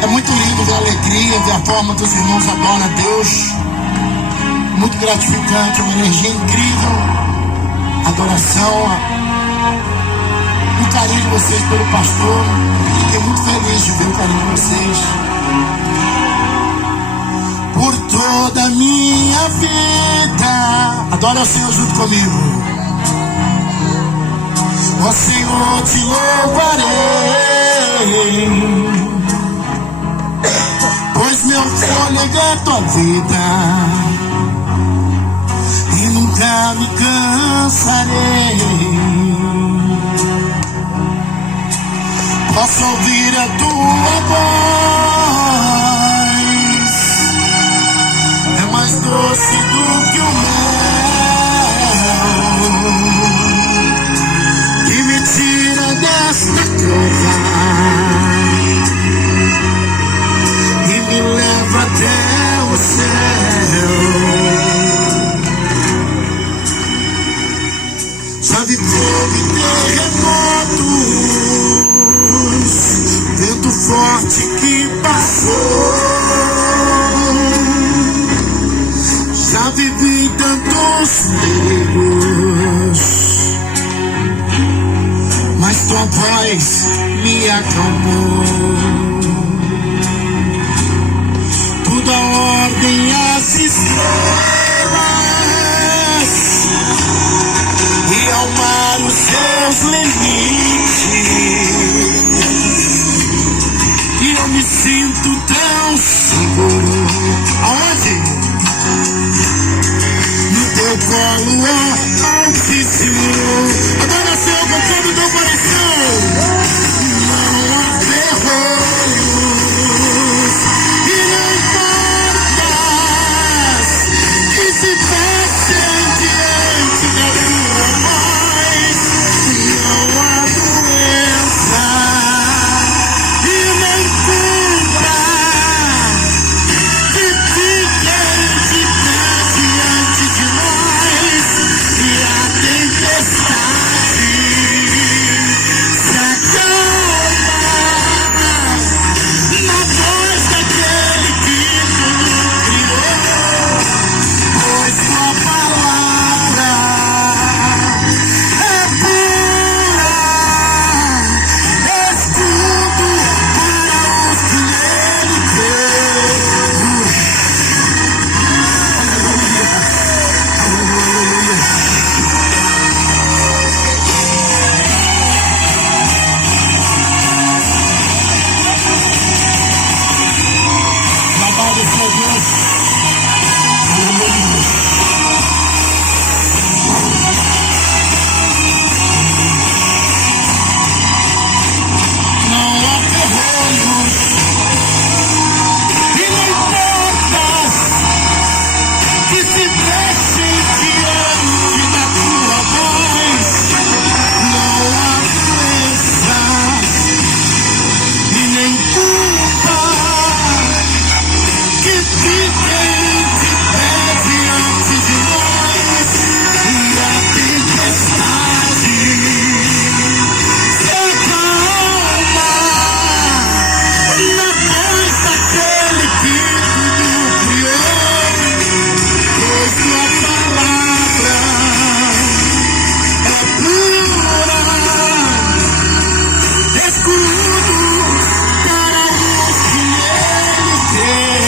É muito lindo ver a alegria, ver a forma dos irmãos adoram a Deus. Muito gratificante, uma energia incrível. Adoração, o carinho de vocês pelo pastor. Fiquei muito feliz de ver o carinho de vocês. Por toda a minha vida, adora o Senhor junto comigo. Ó Senhor, te louvarei, pois meu fôlego é tua vida e nunca me cansarei. Posso ouvir a tua voz, é mais doce do que o mel, que me tira desta cova e me leva até o céu. Sabe fogo e terremotos, vento forte que passou. Já vivi tantos perigos, mas tua voz me acalmou. Tudo a ordem as estrelas e ao mar os seus limites. E eu me sinto tão seguro. Aonde? No teu colo altíssimo. Adora o Senhor com todo o teu coração. Não há terrores e nem portas que se fechem diante da tua voz. Não há doença e nem cura que fiquem de pé diante de nós. E a tempestade se acalma na voz daquele que tudo criou, pois tua palavra é pura, escudo para os que nele creem. Louvado seja Deus. Aleluia. Não há terrores e nem portas que se fechem diante da tua voz. Não há doença e nem culpa que fiquem de pé diante de nós. E a tempestade se acalma na voz daquele que tudo criou, pois tua palavra é pura, escudo para os que nele creem.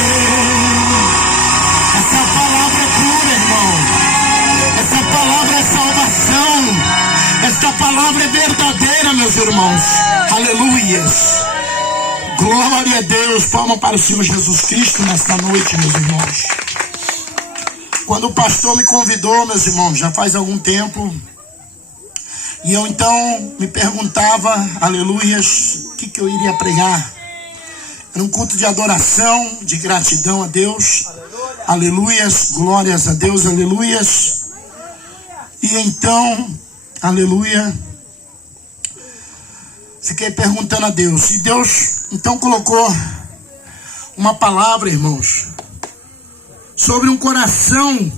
Essa palavra é pura, irmão. Essa palavra é salvação. Esta palavra é verdadeira, meus irmãos. Aleluias. Glória a Deus. Palma para o Senhor Jesus Cristo nesta noite, meus irmãos. Quando o pastor me convidou, meus irmãos, já faz algum tempo, e eu então me perguntava, aleluias, o que eu iria pregar. Era um culto de adoração, de gratidão a Deus. Aleluias, glórias a Deus, aleluias. E então, aleluia, fiquei perguntando a Deus. E Deus então colocou uma palavra, irmãos, sobre um coração,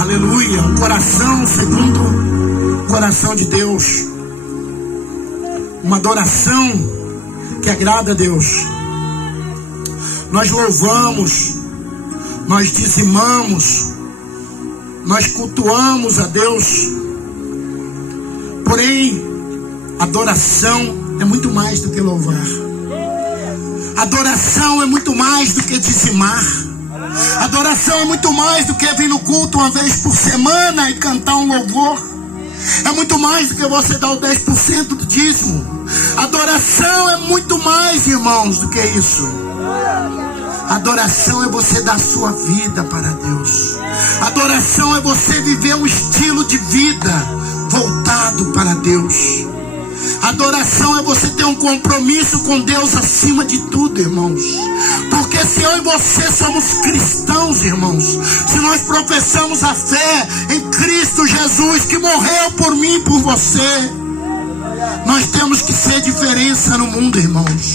aleluia, um coração segundo o coração de Deus. Uma adoração que agrada a Deus. nós louvamos, nós dizimamos, nós cultuamos a Deus. Porém, adoração é muito mais do que louvar. Adoração é muito mais do que dizimar. Adoração é muito mais do que vir no culto uma vez por semana e cantar um louvor. É muito mais do que você dar o 10% do dízimo. Adoração é muito mais, irmãos, do que isso. Adoração é você dar a sua vida para Deus. Adoração é você viver um estilo de vida voltado para Deus. Adoração é você ter um compromisso com Deus acima de tudo, irmãos. Porque se eu e você somos cristãos, irmãos, se nós professamos a fé em Cristo Jesus, que morreu por mim e por você, nós temos que ser diferença no mundo, irmãos.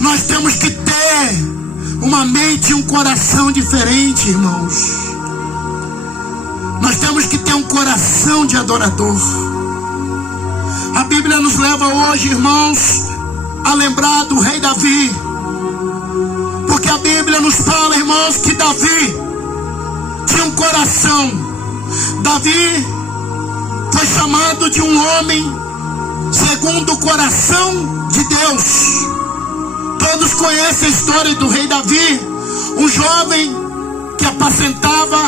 Nós temos que ter uma mente e um coração diferente, irmãos. Nós temos que ter um coração de adorador. A Bíblia nos leva hoje, irmãos, a lembrar do rei Davi. Porque a Bíblia nos fala, irmãos, que Davi tinha um coração. Davi foi chamado de um homem segundo o coração de Deus. Todos conhecem a história do rei Davi, um jovem que apacentava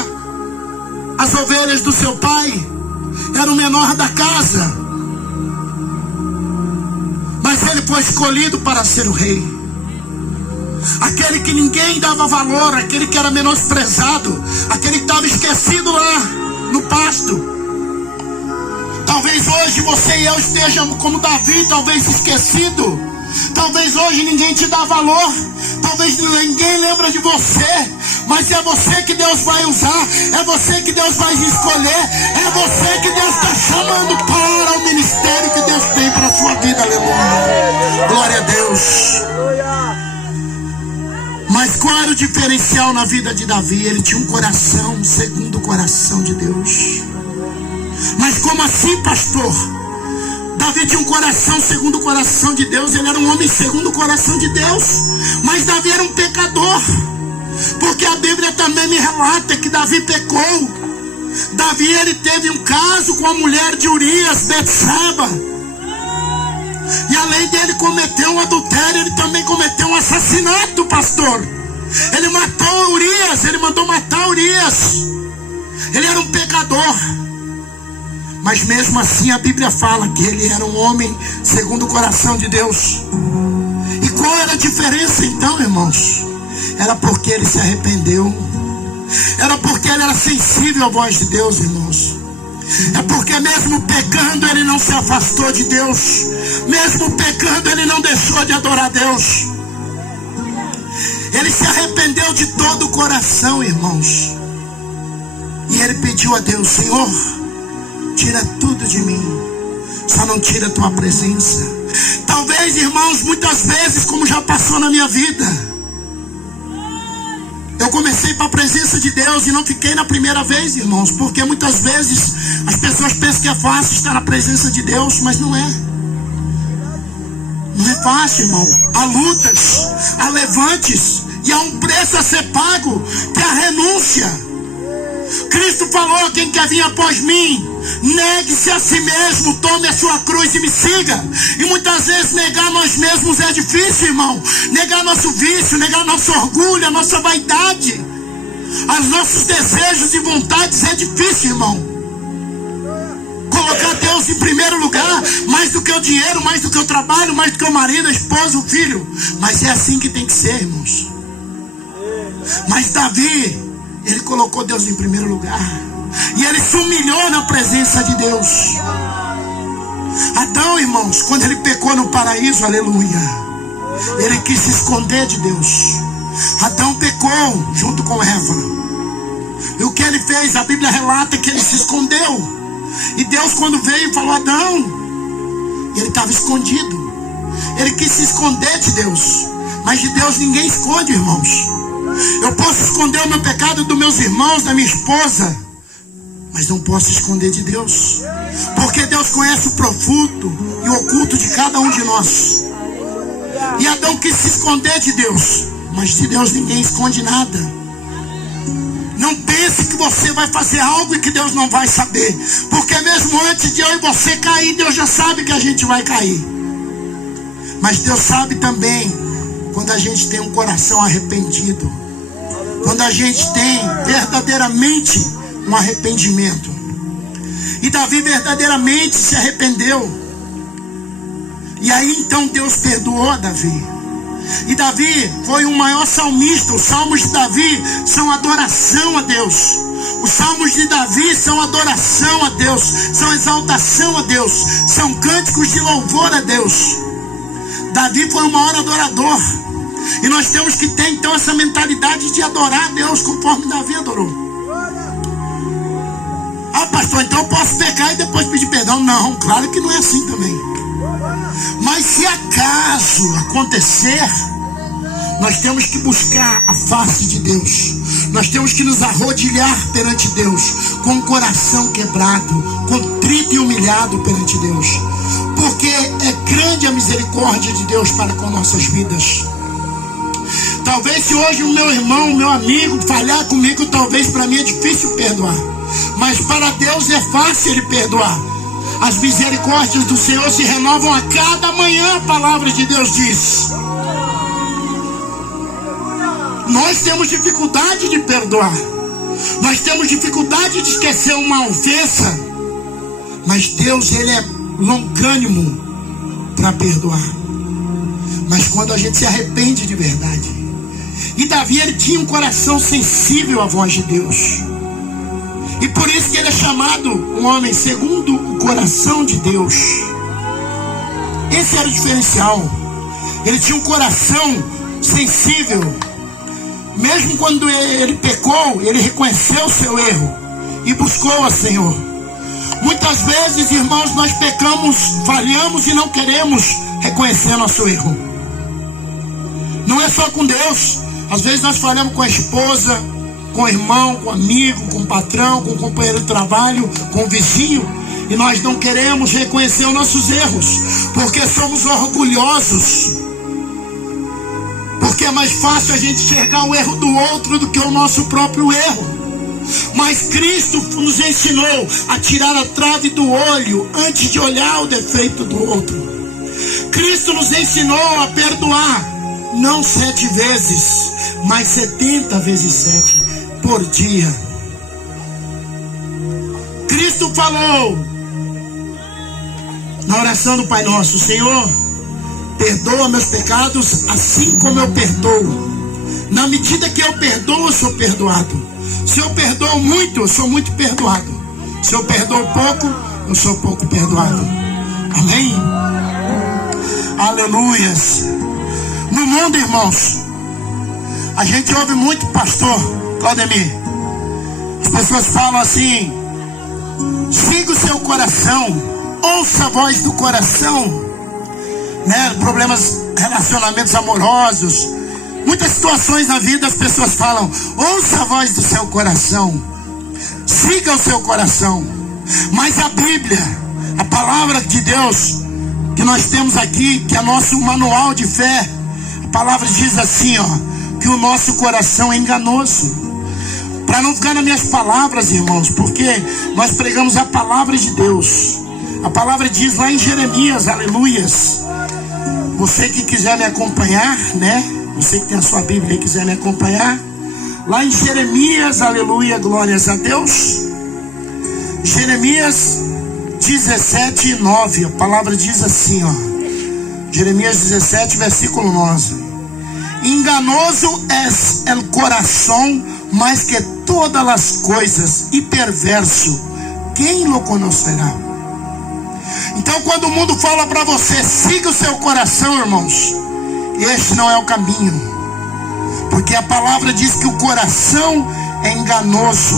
as ovelhas do seu pai, era o menor da casa. Mas ele foi escolhido para ser o rei. Aquele que ninguém dava valor, aquele que era menosprezado, aquele que estava esquecido lá no pasto. Talvez hoje você e eu estejamos como Davi, talvez esquecido. Talvez hoje ninguém te dá valor. Talvez ninguém lembra de você. Mas é você que Deus vai usar. É você que Deus vai escolher. É você que Deus está chamando para o ministério que Deus tem para a sua vida. Aleluia. Glória a Deus. Mas qual era o diferencial na vida de Davi? Ele tinha um coração segundo o coração de Deus. Mas como assim, pastor? Davi tinha um coração segundo o coração de Deus. Ele era um homem segundo o coração de Deus. Mas Davi era um pecador. Porque a Bíblia também me relata que Davi pecou. Davi, ele teve um caso com a mulher de Urias, Betseba. E além dele cometer um adultério, ele também cometeu um assassinato, pastor. Ele matou Urias, ele mandou matar Urias. Ele era um pecador. Mas mesmo assim a Bíblia fala que ele era um homem segundo o coração de Deus. E qual era a diferença então, irmãos? Era porque ele se arrependeu. Era porque ele era sensível à voz de Deus, irmãos. É porque mesmo pecando ele não se afastou de Deus. Mesmo pecando ele não deixou de adorar Deus. Ele se arrependeu de todo o coração, irmãos. E ele pediu a Deus: Senhor, tira tudo de mim, só não tira a tua presença. Talvez, irmãos, muitas vezes, como já passou na minha vida, eu comecei para a presença de Deus e não fiquei na primeira vez, irmãos. Porque muitas vezes as pessoas pensam que é fácil estar na presença de Deus, mas não é. Não é fácil, irmão. Há lutas, há levantes e há um preço a ser pago, que é a renúncia. Cristo falou: quem quer vir após mim, negue-se a si mesmo, tome a sua cruz e me siga. E muitas vezes negar nós mesmos é difícil, irmão. Negar nosso vício, negar nosso orgulho, a nossa vaidade, os nossos desejos e vontades é difícil, irmão. Colocar Deus em primeiro lugar, mais do que o dinheiro, mais do que o trabalho, mais do que o marido, a esposa, o filho. Mas é assim que tem que ser, irmãos. Mas Davi, ele colocou Deus em primeiro lugar. E ele se humilhou na presença de Deus. Adão, irmãos, quando ele pecou no paraíso, aleluia, ele quis se esconder de Deus. Adão pecou junto com Eva. E o que ele fez? A Bíblia relata que ele se escondeu. E Deus, quando veio, falou: Adão, ele estava escondido. Ele quis se esconder de Deus. Mas de Deus ninguém esconde, irmãos. Eu posso esconder o meu pecado dos meus irmãos, da minha esposa, mas não posso esconder de Deus. Porque Deus conhece o profundo e o oculto de cada um de nós. E Adão quis se esconder de Deus, Mas de Deus ninguém esconde nada. Não pense que você vai fazer algo e que Deus não vai saber. Porque mesmo antes de eu e você cair, Deus já sabe que a gente vai cair. Mas Deus sabe também quando a gente tem um coração arrependido. Quando a gente tem verdadeiramente um arrependimento. E Davi verdadeiramente se arrependeu. E aí então Deus perdoou Davi. E Davi foi o maior salmista. Os salmos de Davi são adoração a Deus. Os salmos de Davi são adoração a Deus, são exaltação a Deus, são cânticos de louvor a Deus. Davi foi o maior adorador. E nós temos que ter então essa mentalidade de adorar a Deus conforme Davi adorou. Ah, pastor, então eu posso pecar e depois pedir perdão? Não, claro que não é assim também. Mas se acaso acontecer, nós temos que buscar a face de Deus. Nós temos que nos arrodilhar perante Deus, com o coração quebrado, contrito e humilhado perante Deus. Porque é grande a misericórdia de Deus para com nossas vidas. Talvez se hoje o meu irmão, o meu amigo falhar comigo, talvez para mim é difícil perdoar. Mas para Deus é fácil Ele perdoar. As misericórdias do Senhor se renovam a cada manhã, a palavra de Deus diz. Nós temos dificuldade de perdoar. Nós temos dificuldade de esquecer uma ofensa. Mas Deus, Ele é longânimo para perdoar. Mas quando a gente se arrepende de verdade. E Davi, ele tinha um coração sensível à voz de Deus. E por isso que ele é chamado um homem segundo o coração de Deus. Esse era o diferencial. Ele tinha um coração sensível. Mesmo quando ele pecou, ele reconheceu o seu erro e buscou ao Senhor. Muitas vezes, irmãos, nós pecamos, falhamos e não queremos reconhecer nosso erro. Não é só com Deus. Às vezes nós falhamos com a esposa, com o irmão, com o amigo, com o patrão, com o companheiro de trabalho, com o vizinho. E nós não queremos reconhecer os nossos erros, porque somos orgulhosos. Porque é mais fácil a gente enxergar o erro do outro do que o nosso próprio erro. Mas Cristo nos ensinou a tirar a trave do olho antes de olhar o defeito do outro. Cristo nos ensinou a perdoar, não 7 vezes, mas 70 vezes 7 por dia. Cristo falou na oração do Pai Nosso: Senhor, perdoa meus pecados assim como eu perdoo. Na medida que eu perdoo, eu sou perdoado. Se eu perdoo muito, eu sou muito perdoado. Se eu perdoo pouco, eu sou pouco perdoado. Amém? Aleluias. No mundo, irmãos, a gente ouve muito, pastor Claudemir, as pessoas falam assim: siga o seu coração, ouça a voz do coração, né? Problemas, relacionamentos amorosos, muitas situações na vida, as pessoas falam: ouça a voz do seu coração, siga o seu coração. Mas a Bíblia, a palavra de Deus que nós temos aqui, que é nosso manual de fé, a palavra diz assim, ó, que o nosso coração é enganoso. Para não ficar nas minhas palavras, irmãos, porque nós pregamos a palavra de Deus. A palavra diz lá em Jeremias, aleluias. Você que quiser me acompanhar, né? Você que tem a sua Bíblia e quiser me acompanhar, lá em Jeremias, aleluia, glórias a Deus. Jeremias 17:9, a palavra diz assim, ó. Jeremias 17, versículo 9. Enganoso es el corazón mais que todas as coisas, e perverso, quem lo conocerá? Então, quando o mundo fala para você, siga o seu coração, irmãos, este não é o caminho. Porque a palavra diz que o coração é enganoso,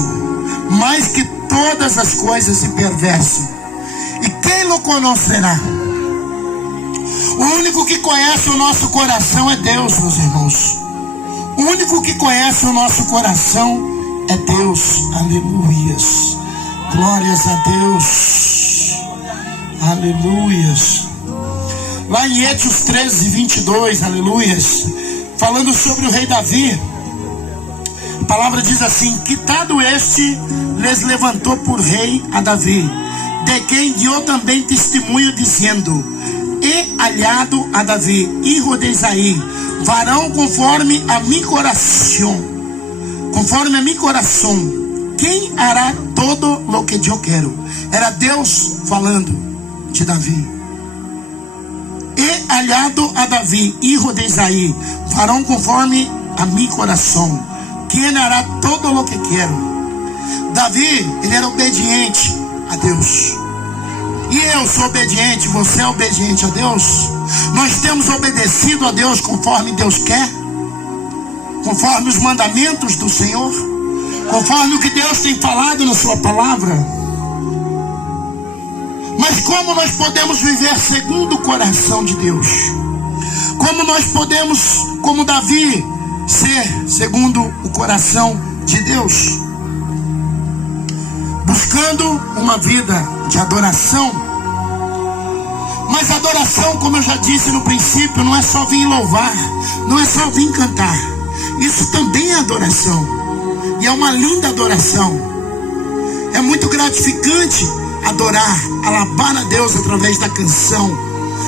mais que todas as coisas, e perverso. E quem lo conocerá? O único que conhece o nosso coração é Deus, meus irmãos. O único que conhece o nosso coração é Deus. Aleluias. Glórias a Deus. Aleluias. Lá em Hechos 13:22, aleluias, falando sobre o rei Davi, a palavra diz assim: quitado este, lhes levantou por rei a Davi, de quem dio também testemunho, dizendo: e aliado a Davi, hijo de Isaí, varão conforme a mi coração, quem hará todo lo que eu quero. Era Deus falando de Davi. E aliado a Davi, hijo de Isaí, varão conforme a mi coração, quem hará todo lo que quero. Davi, ele era obediente a Deus. E eu sou obediente, você é obediente a Deus? Nós temos obedecido a Deus conforme Deus quer? Conforme os mandamentos do Senhor? Conforme o que Deus tem falado na sua palavra? Mas como nós podemos viver segundo o coração de Deus? Como nós podemos, como Davi, ser segundo o coração de Deus? Buscando uma vida de adoração. Mas adoração, como eu já disse no princípio, não é só vir louvar, não é só vir cantar. Isso também é adoração. E é uma linda adoração. É muito gratificante adorar, alabar a Deus através da canção,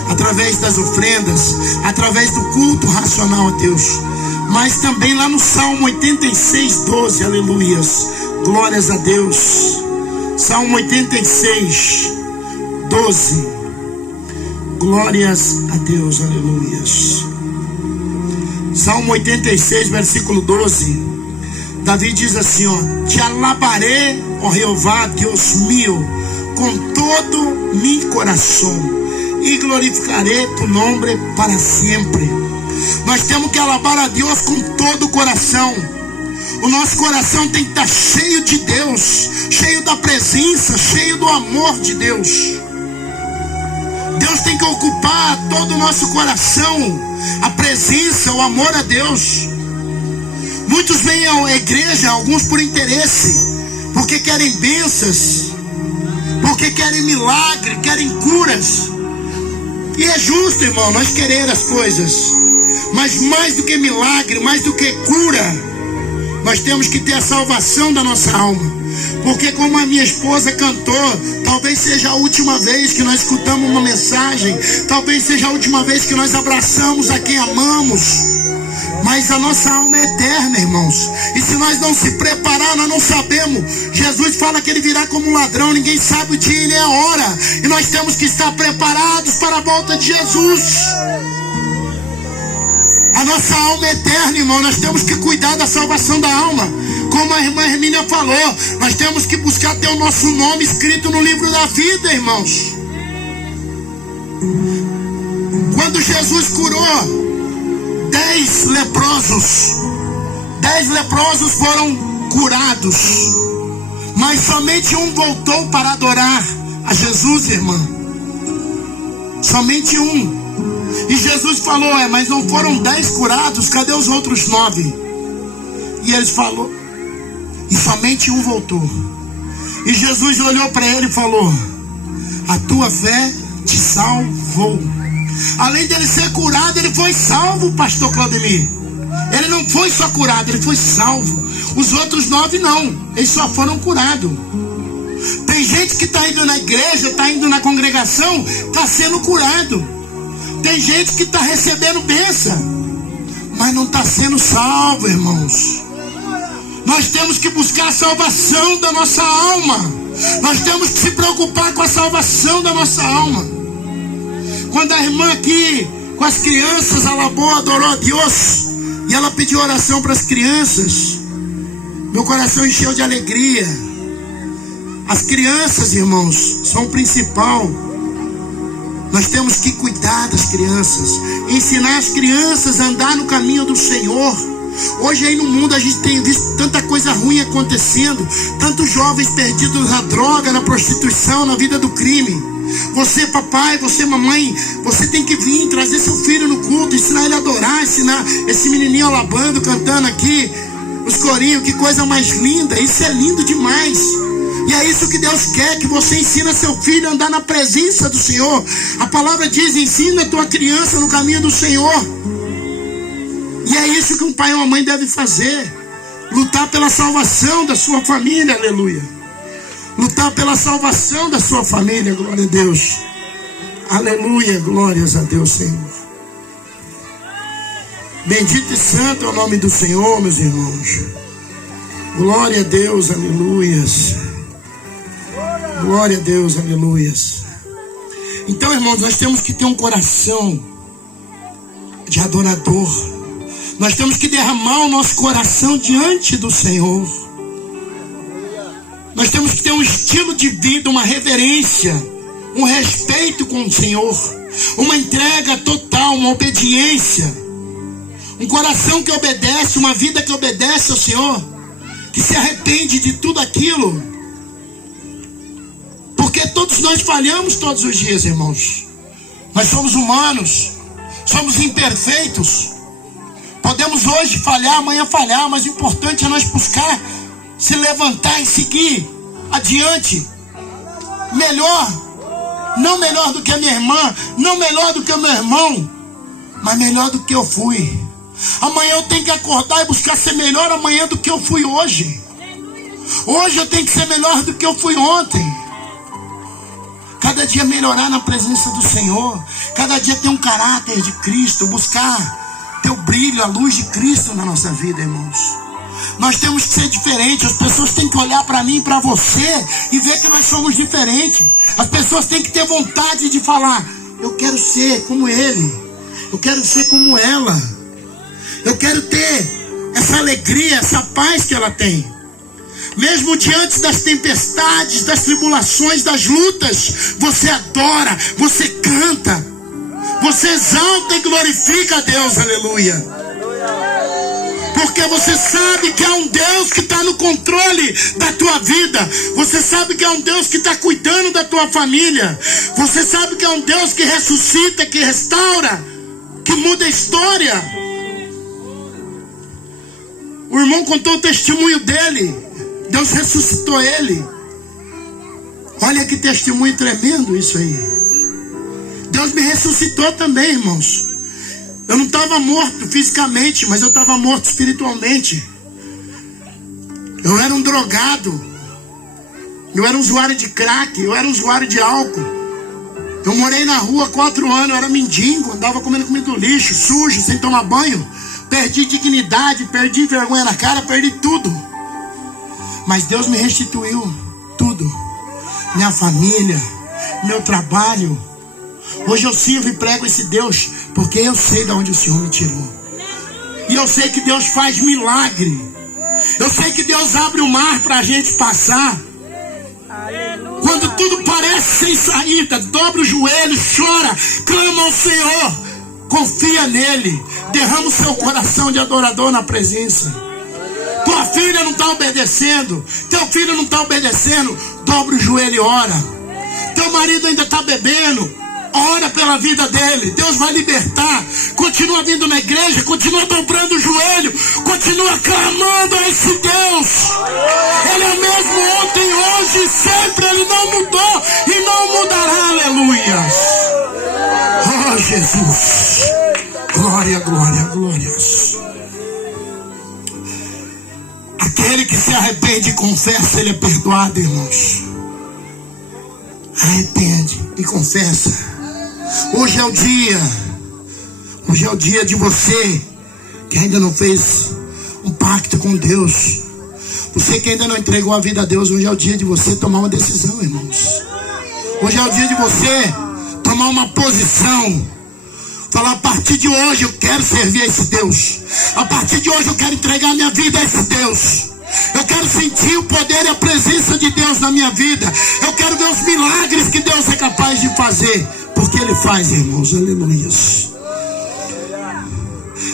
através das ofrendas, através do culto racional a Deus. Mas também lá no Salmo 86, 12, aleluias, glórias a Deus. Salmo 86, 12, glórias a Deus, aleluias. Salmo 86, versículo 12, Davi diz assim, ó: te alabarei, ó Jeová, Deus meu, com todo mi coração, e glorificarei tu nome para sempre. Nós temos que alabar a Deus com todo o coração. O nosso coração tem que estar cheio de Deus, cheio da presença, cheio do amor de Deus. Deus tem que ocupar todo o nosso coração, a presença, o amor a Deus. Muitos vêm à igreja, alguns por interesse, porque querem bênçãos, porque querem milagre, querem curas. E é justo, irmão, nós querer as coisas. Mas mais do que milagre, mais do que cura, nós temos que ter a salvação da nossa alma. Porque como a minha esposa cantou, talvez seja a última vez que nós escutamos uma mensagem, talvez seja a última vez que nós abraçamos a quem amamos. Mas a nossa alma é eterna, irmãos. E se nós não se preparar, nós não sabemos. Jesus fala que ele virá como um ladrão, ninguém sabe o dia nem a hora. E nós temos que estar preparados para a volta de Jesus. A nossa alma é eterna, irmão. Nós temos que cuidar da salvação da alma. Como a irmã Hermínia falou, nós temos que buscar ter o nosso nome escrito no livro da vida, irmãos. Quando Jesus curou 10 leprosos, 10 leprosos foram curados, mas somente um voltou para adorar a Jesus, irmã. Somente um. E Jesus falou, mas não foram 10 curados, cadê os outros 9? E eles falou, e somente um voltou. E Jesus olhou para ele e falou: a tua fé te salvou. Além dele ser curado, ele foi salvo, pastor Claudemir. Ele não foi só curado, ele foi salvo. Os outros 9 não, eles só foram curados. Tem gente que está indo na igreja, está indo na congregação, está sendo curado. Tem gente que está recebendo bênção, mas não está sendo salvo, irmãos. Nós temos que buscar a salvação da nossa alma. Nós temos que se preocupar com a salvação da nossa alma. Quando a irmã aqui, com as crianças, alabou, adorou a Deus, e ela pediu oração para as crianças, meu coração encheu de alegria. As crianças, irmãos, são o principal. Nós temos que cuidar das crianças, ensinar as crianças a andar no caminho do Senhor. Hoje aí no mundo a gente tem visto tanta coisa ruim acontecendo, tantos jovens perdidos na droga, na prostituição, na vida do crime. Você papai, você mamãe, você tem que vir trazer seu filho no culto, ensinar ele a adorar, ensinar esse menininho alabando, cantando aqui os corinhos, que coisa mais linda. Isso é lindo demais. E é isso que Deus quer, que você ensina seu filho a andar na presença do Senhor. A palavra diz, ensina a tua criança no caminho do Senhor, E é isso que um pai e uma mãe devem fazer. Lutar pela salvação da sua família, aleluia. Lutar pela salvação da sua família, glória a Deus. Aleluia, glórias a Deus, Senhor. Bendito e santo é o nome do Senhor, meus irmãos. Glória a Deus, aleluias. Glória a Deus, aleluias. Então, irmãos, nós temos que ter um coração de adorador. Nós temos que derramar o nosso coração diante do Senhor. Nós temos que ter um estilo de vida, uma reverência, um respeito com o Senhor, uma entrega total, uma obediência, um coração que obedece, uma vida que obedece ao Senhor, que se arrepende de tudo aquilo, porque todos nós falhamos todos os dias, irmãos. Nós somos humanos, somos imperfeitos. Podemos hoje falhar, amanhã falhar, mas o importante é nós buscar se levantar e seguir adiante. Melhor, não melhor do que a minha irmã, não melhor do que o meu irmão, mas melhor do que eu fui. Amanhã eu tenho que acordar e buscar ser melhor amanhã do que eu fui hoje. Hoje eu tenho que ser melhor do que eu fui ontem. Cada dia melhorar na presença do Senhor. Cada dia ter um caráter de Cristo, buscar ter o brilho, a luz de Cristo na nossa vida, irmãos. Nós temos que ser diferentes. As pessoas têm que olhar para mim e para você e ver que nós somos diferentes. As pessoas têm que ter vontade de falar: eu quero ser como ele, eu quero ser como ela, eu quero ter essa alegria, essa paz que ela tem. Mesmo diante das tempestades, das tribulações, das lutas, você adora, você canta, você exalta e glorifica a Deus, aleluia. Porque você sabe que há um Deus que está no controle da tua vida. Você sabe que há um Deus que está cuidando da tua família. Você sabe que há um Deus que ressuscita, que restaura, que muda a história. O irmão contou o testemunho dele. Deus ressuscitou ele. Olha que testemunho tremendo isso aí. Deus me ressuscitou também, irmãos. Eu não estava morto fisicamente, mas eu estava morto espiritualmente. Eu era um drogado. Eu era um usuário de crack. Eu era um usuário de álcool. Eu morei na rua 4 anos. Eu era mendigo. Andava comendo comida do lixo, sujo, sem tomar banho. Perdi dignidade, perdi vergonha na cara, perdi tudo. Mas Deus me restituiu tudo. Minha família, meu trabalho. Hoje eu sirvo e prego esse Deus, porque eu sei de onde o Senhor me tirou. E eu sei que Deus faz milagre. Eu sei que Deus abre o mar para a gente passar. Quando tudo parece sem saída, dobra o joelho, chora, clama ao Senhor, confia nele, derrama o seu coração de adorador na presença. Tua filha não está obedecendo, teu filho não está obedecendo, dobra o joelho e ora. Teu marido ainda está bebendo, ora pela vida dele. Deus vai libertar. Continua vindo na igreja, continua dobrando o joelho, continua clamando a esse Deus. Ele é o mesmo ontem, hoje e sempre. Ele não mudou e não mudará, aleluias. Oh Jesus, glória, glória, glórias. Aquele que se arrepende e confessa, ele é perdoado, irmãos. Arrepende e confessa. Hoje é o dia. Hoje é o dia de você que ainda não fez um pacto com Deus. Você que ainda não entregou a vida a Deus. Hoje é o dia de você tomar uma decisão, irmãos. Hoje é o dia de você tomar uma posição. Falar: a partir de hoje eu quero servir a esse Deus. A partir de hoje eu quero entregar minha vida a esse Deus. Eu quero sentir o poder e a presença de Deus na minha vida. Eu quero ver os milagres que Deus é capaz de fazer. Porque Ele faz, irmãos, aleluia.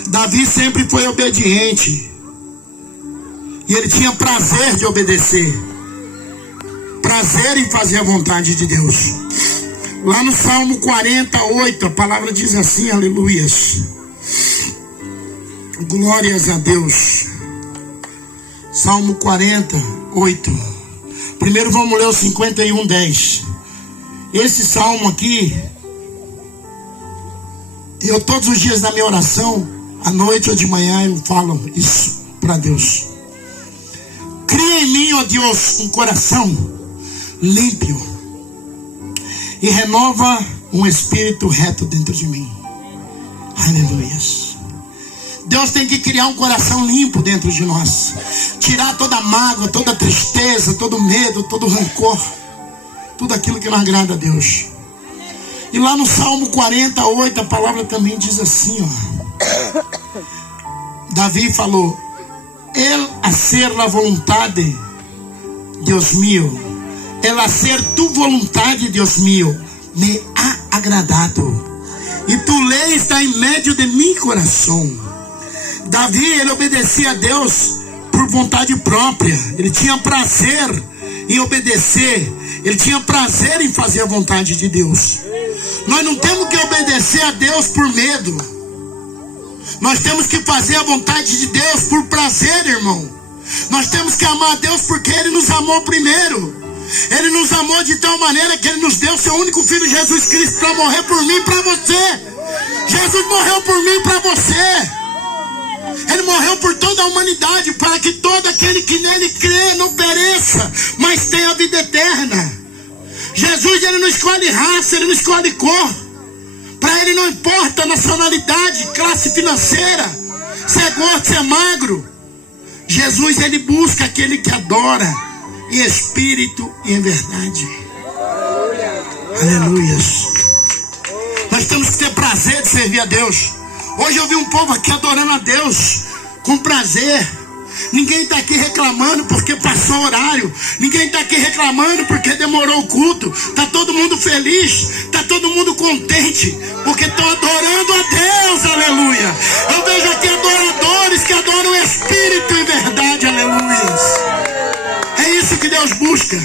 Davi sempre foi obediente. E ele tinha prazer de obedecer. Prazer em fazer a vontade de Deus. Lá no Salmo 48, a palavra diz assim, aleluias. Glórias a Deus. Salmo 48. Primeiro vamos ler o 51:10. Esse salmo aqui, eu todos os dias na minha oração, À noite ou de manhã eu falo isso para Deus. Cria em mim, ó Deus, um coração limpo e renova um espírito reto dentro de mim. Aleluia. Deus tem que criar um coração limpo dentro de nós. Tirar toda mágoa, toda tristeza, todo medo, todo rancor. Tudo aquilo que não agrada a Deus. E lá no Salmo 48, a palavra também diz assim, ó. Davi falou: El hacer la vontade, Deus mío. El hacer tu vontade, Deus mío, me ha agradado. E tu lei está em meio de meu coração. Davi, ele obedecia a Deus por vontade própria. Ele tinha prazer em obedecer. Ele tinha prazer em fazer a vontade de Deus. Nós não temos que obedecer a Deus por medo. Nós temos que fazer a vontade de Deus por prazer, irmão. Nós temos que amar a Deus porque Ele nos amou primeiro. Ele nos amou de tal maneira que Ele nos deu seu único Filho, Jesus Cristo, para morrer por mim e para você. Jesus morreu por mim e para você. Ele morreu por toda a humanidade, para que todo aquele que nele crê não pereça, mas tenha a vida eterna. Jesus, ele não escolhe raça, ele não escolhe cor. Para ele não importa a nacionalidade, classe financeira, se é gordo, se é magro. Jesus, ele busca aquele que adora em espírito e em verdade. Aleluia. Nós temos que ter prazer de servir a Deus. Hoje eu vi um povo aqui adorando a Deus com prazer. Ninguém está aqui reclamando porque passou horário. Ninguém está aqui reclamando porque demorou o culto. Está todo mundo feliz. Está todo mundo contente. Porque estão adorando a Deus. Aleluia. Eu vejo aqui adoradores que adoram o Espírito e verdade. Aleluia. É isso que Deus busca.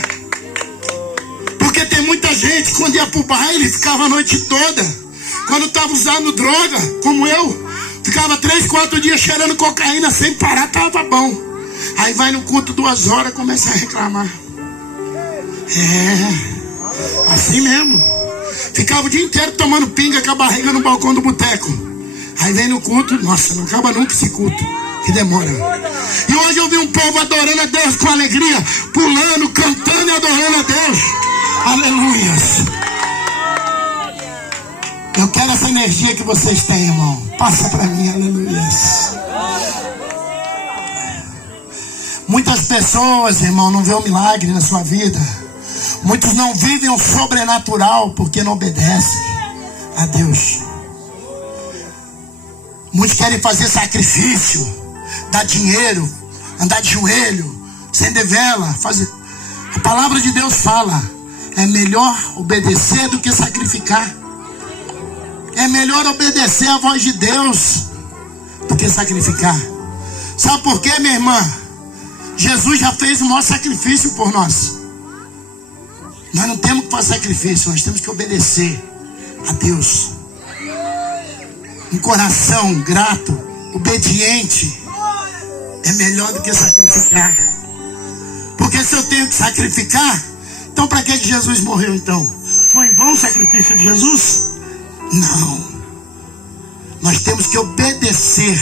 Porque tem muita gente, quando ia para o baile, ficava a noite toda. Quando estava usando droga, como eu, ficava 3, 4 dias cheirando cocaína sem parar, estava bom. Aí vai no culto 2 horas, começa a reclamar. É, assim mesmo. Ficava o dia inteiro tomando pinga com a barriga no balcão do boteco. Aí vem no culto, nossa, não acaba nunca esse culto, que demora. E hoje eu vi um povo adorando a Deus com alegria, pulando, cantando e adorando a Deus. Aleluia. Eu quero essa energia que vocês têm, irmão. Passa para mim, aleluia. Muitas pessoas, irmão, não vê um milagre na sua vida. Muitos não vivem o sobrenatural porque não obedecem a Deus. Muitos querem fazer sacrifício, dar dinheiro, andar de joelho, acender vela, fazer. A palavra de Deus fala: é melhor obedecer do que sacrificar. É melhor obedecer a voz de Deus do que sacrificar. Sabe por quê, minha irmã? Jesus já fez o maior sacrifício por nós. Nós não temos que fazer sacrifício, nós temos que obedecer a Deus. Um coração grato, obediente, é melhor do que sacrificar. Porque se eu tenho que sacrificar, então para que Jesus morreu então? Foi em vão o sacrifício de Jesus? Não. Nós temos que obedecer.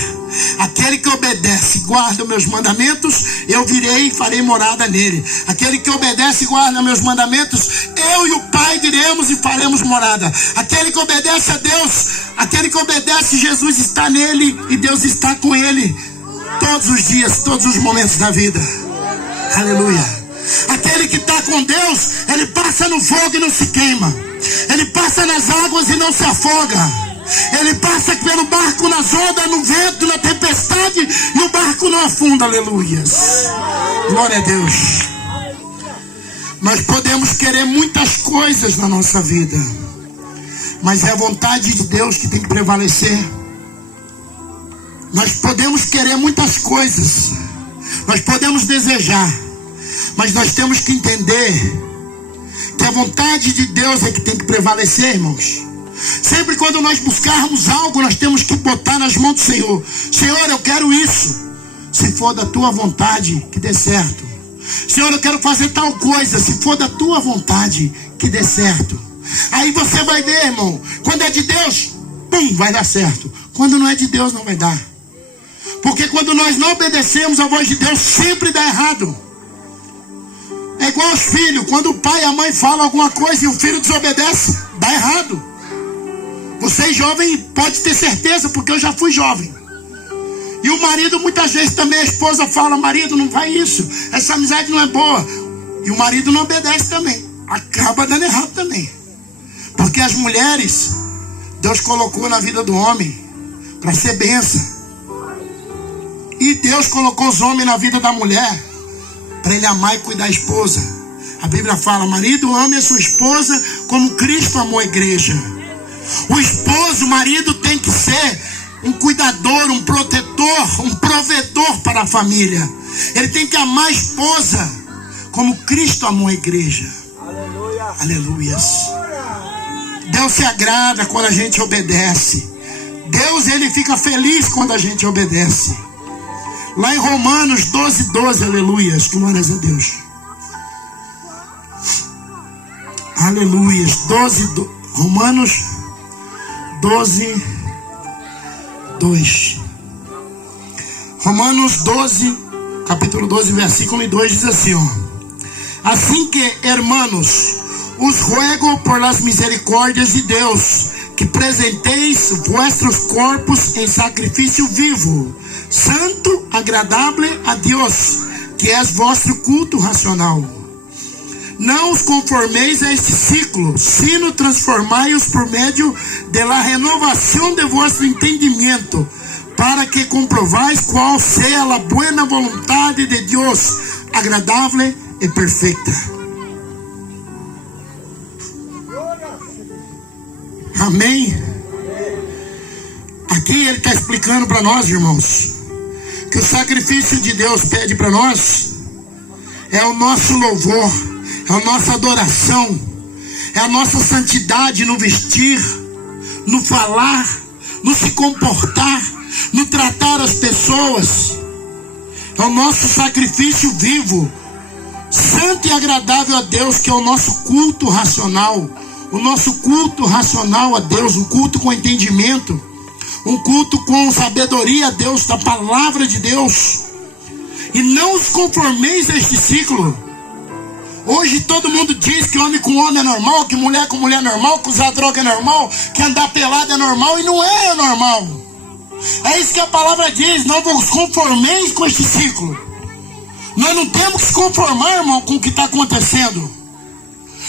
Aquele que obedece e guarda meus mandamentos, eu virei e farei morada nele. Aquele que obedece e guarda meus mandamentos, eu e o Pai viremos e faremos morada. Aquele que obedece a Deus, aquele que obedece, Jesus está nele e Deus está com ele todos os dias, todos os momentos da vida. Aleluia. Aquele que está com Deus, ele passa no fogo e não se queima. Ele passa nas águas e não se afoga. Ele passa pelo barco nas ondas, no vento, na tempestade, e o barco não afunda. Aleluia. Glória a Deus. Nós podemos querer muitas coisas na nossa vida, mas é a vontade de Deus que tem que prevalecer. Nós podemos querer muitas coisas, nós podemos desejar, mas nós temos que entender que a vontade de Deus é que tem que prevalecer, irmãos. Sempre quando nós buscarmos algo, nós temos que botar nas mãos do Senhor. Senhor, eu quero isso. Se for da tua vontade, que dê certo. Senhor, eu quero fazer tal coisa. Se for da tua vontade, que dê certo. Aí você vai ver, irmão, quando é de Deus, pum, vai dar certo. Quando não é de Deus, não vai dar. Porque quando nós não obedecemos a voz de Deus, sempre dá errado. É igual aos filhos. Quando o pai e a mãe falam alguma coisa e o filho desobedece, dá errado. Vocês jovens pode ter certeza, porque eu já fui jovem. E o marido, muitas vezes também, a esposa fala: marido, não faz isso, essa amizade não é boa. E o marido não obedece também. Acaba dando errado também. Porque as mulheres, Deus colocou na vida do homem para ser bênção. E Deus colocou os homens na vida da mulher para ele amar e cuidar da esposa. A Bíblia fala: marido, ame a sua esposa como Cristo amou a igreja. O esposo, o marido, tem que ser um cuidador, um protetor, um provedor para a família. Ele tem que amar a esposa como Cristo amou a igreja. Aleluia. Aleluias. Deus se agrada quando a gente obedece. Deus, ele fica feliz quando a gente obedece. Lá em Romanos 12:12, aleluias, glórias a Deus. Aleluias, Romanos 12:2. Romanos 12, capítulo 12, versículo 2 diz assim, ó: assim que, hermanos, os ruego por las misericórdias de Deus, que presenteis vossos corpos em sacrifício vivo, santo, agradável a Deus, que é vosso culto racional. Não os conformeis a este ciclo, sino transformai-os por meio da renovação de vosso entendimento, para que comprovais qual seja a boa vontade de Deus, agradável e perfeita. Amém? Aqui ele está explicando para nós, irmãos, que o sacrifício de Deus pede para nós é o nosso louvor, é a nossa adoração, é a nossa santidade no vestir, no falar, no se comportar, no tratar as pessoas. É o nosso sacrifício vivo, santo e agradável a Deus, que é o nosso culto racional. O nosso culto racional a Deus, um culto com entendimento, um culto com sabedoria a Deus, da palavra de Deus. E não os conformeis a este ciclo. Hoje todo mundo diz que homem com homem é normal, que mulher com mulher é normal, que usar droga é normal, que andar pelado é normal, e não é normal. É isso que a palavra diz: não vos conformeis com este ciclo. Nós não temos que se conformar, irmão, com o que está acontecendo.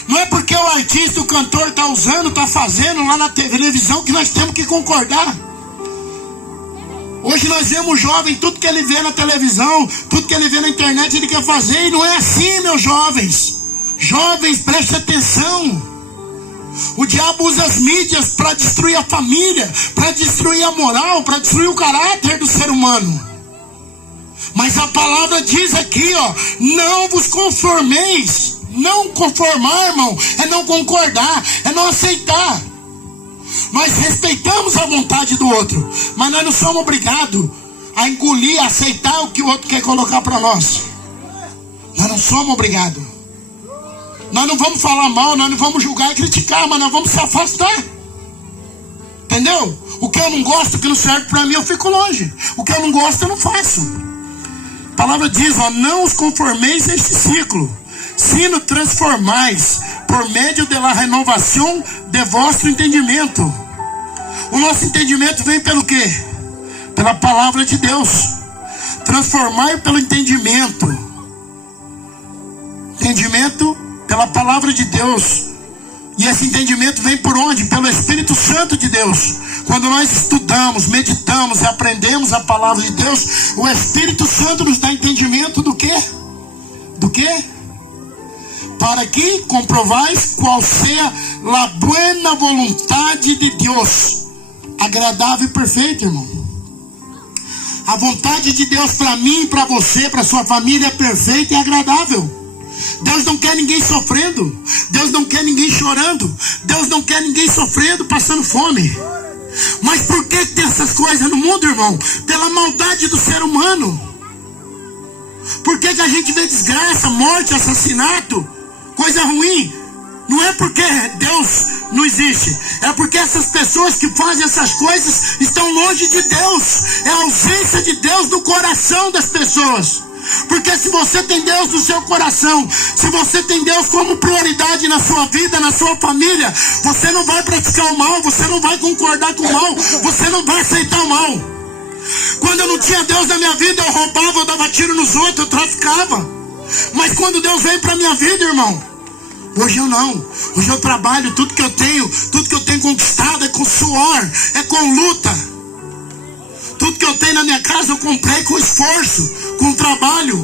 Não é porque o artista, o cantor está usando, está fazendo lá na televisão que nós temos que concordar. Hoje nós vemos o jovem, tudo que ele vê na televisão, tudo que ele vê na internet, ele quer fazer. E não é assim, meus jovens. Jovens, prestem atenção. O diabo usa as mídias para destruir a família, para destruir a moral, para destruir o caráter do ser humano. Mas a palavra diz aqui, ó: não vos conformeis. Não conformar, irmão, é não concordar, é não aceitar. Nós respeitamos a vontade do outro, mas nós não somos obrigados a engolir, a aceitar o que o outro quer colocar para nós. Nós não somos obrigados. Nós não vamos falar mal, nós não vamos julgar e criticar, mas nós vamos se afastar. Entendeu? O que eu não gosto, o que não serve para mim, eu fico longe. O que eu não gosto, eu não faço. A palavra diz, ó: não os conformeis a este ciclo, sino transformais por meio da renovação de vosso entendimento. O nosso entendimento vem pelo quê? Pela palavra de Deus. Transformai pelo entendimento. Entendimento pela palavra de Deus. E esse entendimento vem por onde? Pelo Espírito Santo de Deus. Quando nós estudamos, meditamos e aprendemos a palavra de Deus, o Espírito Santo nos dá entendimento do quê? Do quê? Para que comprovais qual seja a boa vontade de Deus, agradável e perfeita, irmão. A vontade de Deus para mim, para você, para sua família é perfeita e agradável. Deus não quer ninguém sofrendo. Deus não quer ninguém chorando. Deus não quer ninguém sofrendo, passando fome. Mas por que tem essas coisas no mundo, irmão? Pela maldade do ser humano. Por que a gente vê desgraça, morte, assassinato, coisa ruim? Não é porque Deus não existe, é porque essas pessoas que fazem essas coisas estão longe de Deus. É a ausência de Deus no coração das pessoas. Porque se você tem Deus no seu coração, se você tem Deus como prioridade na sua vida, na sua família, você não vai praticar o mal, você não vai concordar com o mal, você não vai aceitar o mal. Quando eu não tinha Deus na minha vida, eu roubava, eu dava tiro nos outros, eu traficava. Mas quando Deus veio para minha vida, irmão, hoje eu não. Hoje eu trabalho, tudo que eu tenho conquistado é com suor, é com luta. Tudo que eu tenho na minha casa eu comprei com esforço, com trabalho.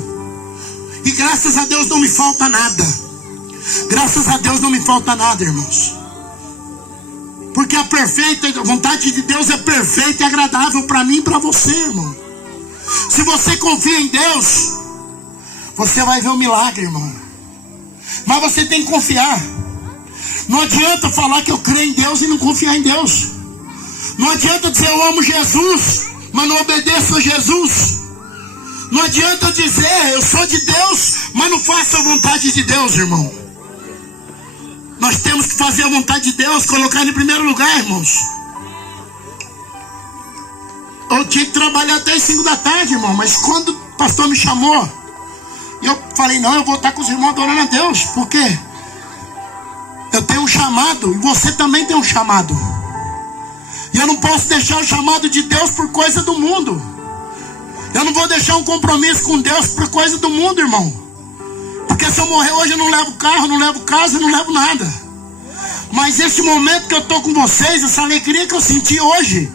E graças a Deus não me falta nada. Graças a Deus não me falta nada, irmãos. Porque a vontade de Deus é perfeita e agradável para mim e para você, irmão. Se você confia em Deus, você vai ver o milagre, irmão. Mas você tem que confiar. Não adianta falar que eu creio em Deus e não confiar em Deus. Não adianta dizer eu amo Jesus, mas não obedeço a Jesus. Não adianta dizer eu sou de Deus, mas não faço a vontade de Deus, irmão. Nós temos que fazer a vontade de Deus, colocar ele em primeiro lugar, irmãos. Eu tinha que trabalhar até as 5 da tarde, irmão, mas quando o pastor me chamou, eu falei, não, eu vou estar com os irmãos adorando a Deus. Por quê? Eu tenho um chamado, e você também tem um chamado. E eu não posso deixar o chamado de Deus por coisa do mundo. Eu não vou deixar um compromisso com Deus por coisa do mundo, irmão. Porque se eu morrer hoje eu não levo carro, não levo casa, não levo nada. Mas esse momento que eu estou com vocês, essa alegria que eu senti hoje,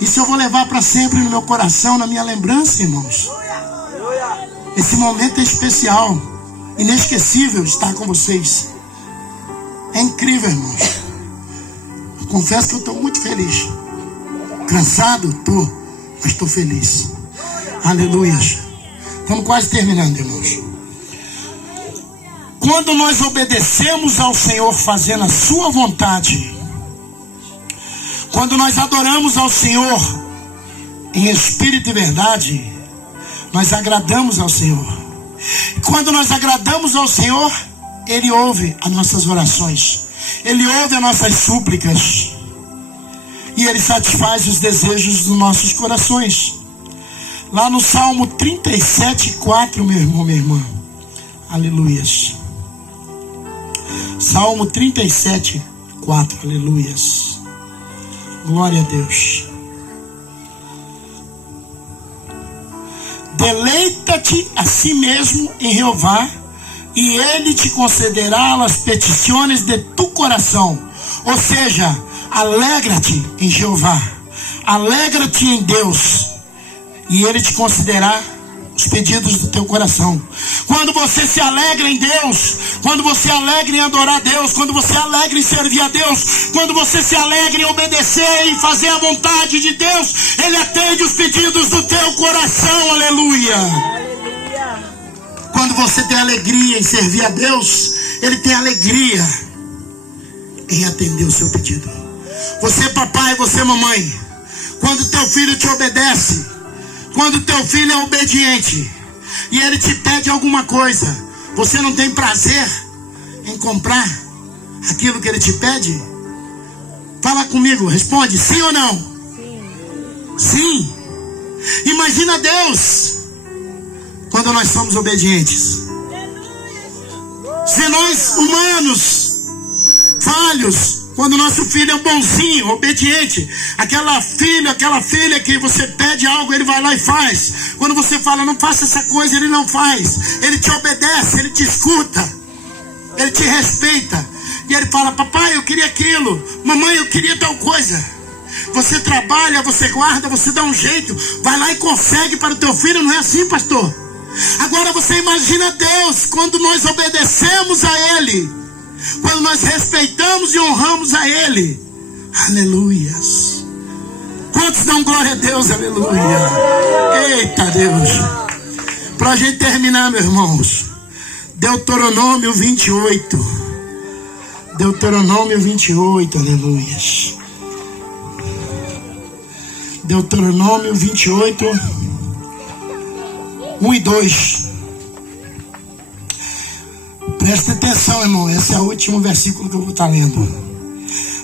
isso eu vou levar para sempre no meu coração, na minha lembrança, irmãos. Esse momento é especial, inesquecível estar com vocês. É incrível, irmãos. Eu confesso que eu estou muito feliz. Cansado? Estou, mas estou feliz. Aleluia. Estamos quase terminando, irmãos. Quando nós obedecemos ao Senhor fazendo a sua vontade, quando nós adoramos ao Senhor em espírito e verdade, nós agradamos ao Senhor. Quando nós agradamos ao Senhor, Ele ouve as nossas orações, Ele ouve as nossas súplicas, e Ele satisfaz os desejos dos nossos corações. Lá no Salmo 37:4, meu irmão, minha irmã. Aleluias. Salmo 37:4, aleluias. Glória a Deus. Deleita-te a si mesmo em Jeová, e Ele te concederá as petições de tu coração. Ou seja, alegra-te em Jeová, alegra-te em Deus, e Ele te concederá os pedidos do teu coração. Quando você se alegra em Deus, quando você alegra em adorar a Deus, quando você alegra em servir a Deus, quando você se alegra em obedecer e fazer a vontade de Deus, Ele atende os pedidos do teu coração, aleluia. Quando você tem alegria em servir a Deus, Ele tem alegria em atender o seu pedido. Você papai, você mamãe, quando teu filho te obedece, quando teu filho é obediente e ele te pede alguma coisa, você não tem prazer em comprar aquilo que ele te pede? Fala comigo, responde, sim ou não? Sim. Sim. Imagina Deus quando nós somos obedientes. Se nós humanos falhos, quando nosso filho é bonzinho, obediente, aquela filha que você pede algo, ele vai lá e faz. Quando você fala, não faça essa coisa, ele não faz. Ele te obedece, ele te escuta, ele te respeita. E ele fala, papai, eu queria aquilo, mamãe, eu queria tal coisa. Você trabalha, você guarda, você dá um jeito, vai lá e consegue para o teu filho. Não é assim, pastor? Agora você imagina Deus, quando nós obedecemos a Ele, quando nós respeitamos e honramos a Ele. Aleluias. Quantos dão glória a Deus? Aleluia. Eita Deus. Para a gente terminar, meus irmãos, Deuteronômio 28. Deuteronômio 28, aleluias. Deuteronômio 28, 1 e 2. Presta atenção, irmão. Esse é o último versículo que eu vou estar lendo.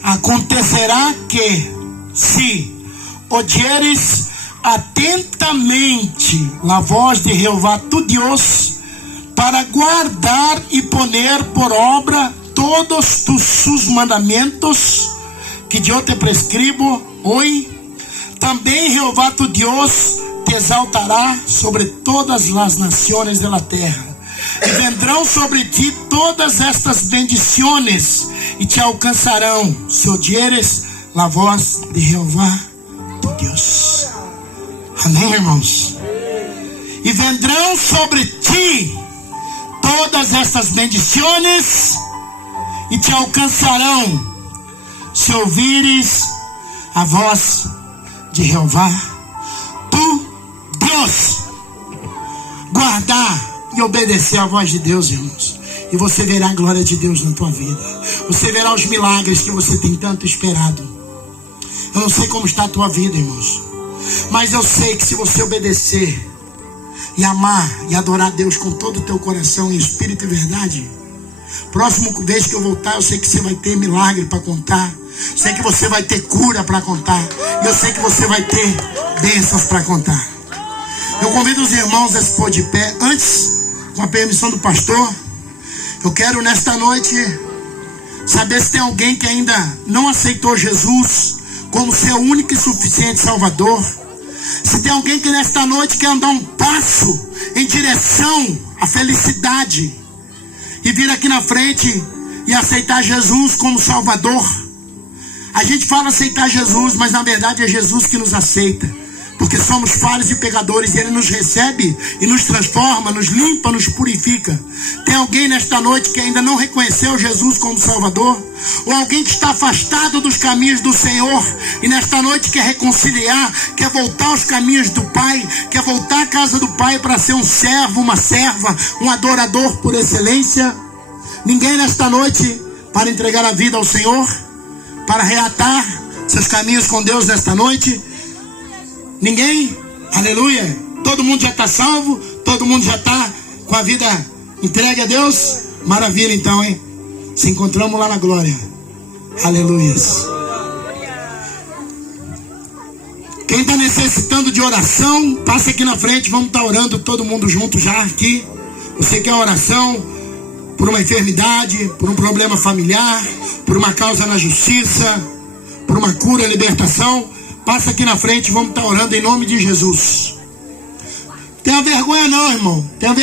Acontecerá que, se oyeres atentamente a voz de Jeová tu Deus, para guardar e poner por obra todos sus mandamentos que eu te prescribo hoje, também Jeová tu Deus te exaltará sobre todas as nações da terra. E vendrão sobre ti todas estas bendições e te alcançarão, se oyeres a voz de Jeová tu Deus. Amém, irmãos? E vendrão sobre ti todas estas bendições e te alcançarão, se ouvires a voz de Jeová tu Deus. Guardar e obedecer à voz de Deus, irmãos, e você verá a glória de Deus na tua vida. Você verá os milagres que você tem tanto esperado. Eu não sei como está a tua vida, irmãos, mas eu sei que se você obedecer e amar e adorar a Deus com todo o teu coração, em espírito e verdade, próximo vez que eu voltar, eu sei que você vai ter milagre para contar. Sei que você vai ter cura para contar. E eu sei que você vai ter bênçãos para contar. Eu convido os irmãos a se pôr de pé. Antes, com a permissão do pastor, eu quero nesta noite saber se tem alguém que ainda não aceitou Jesus como seu único e suficiente Salvador. Se tem alguém que nesta noite quer andar um passo em direção à felicidade e vir aqui na frente e aceitar Jesus como Salvador. A gente fala aceitar Jesus, mas na verdade é Jesus que nos aceita. Porque somos falhos e pecadores, e Ele nos recebe e nos transforma, nos limpa, nos purifica. Tem alguém nesta noite que ainda não reconheceu Jesus como Salvador? Ou alguém que está afastado dos caminhos do Senhor e nesta noite quer reconciliar, quer voltar aos caminhos do Pai, quer voltar à casa do Pai para ser um servo, uma serva, um adorador por excelência? Ninguém nesta noite para entregar a vida ao Senhor, para reatar seus caminhos com Deus nesta noite? Ninguém? Aleluia! Todo mundo já está salvo? Todo mundo já está com a vida entregue a Deus? Maravilha então, hein? Se encontramos lá na glória. Aleluias! Quem está necessitando de oração, passa aqui na frente, vamos estar orando todo mundo junto já aqui. Você quer oração por uma enfermidade, por um problema familiar, por uma causa na justiça, por uma cura, libertação? Passa aqui na frente, vamos estar orando em nome de Jesus. Tenha vergonha não, irmão. Tenha vergonha.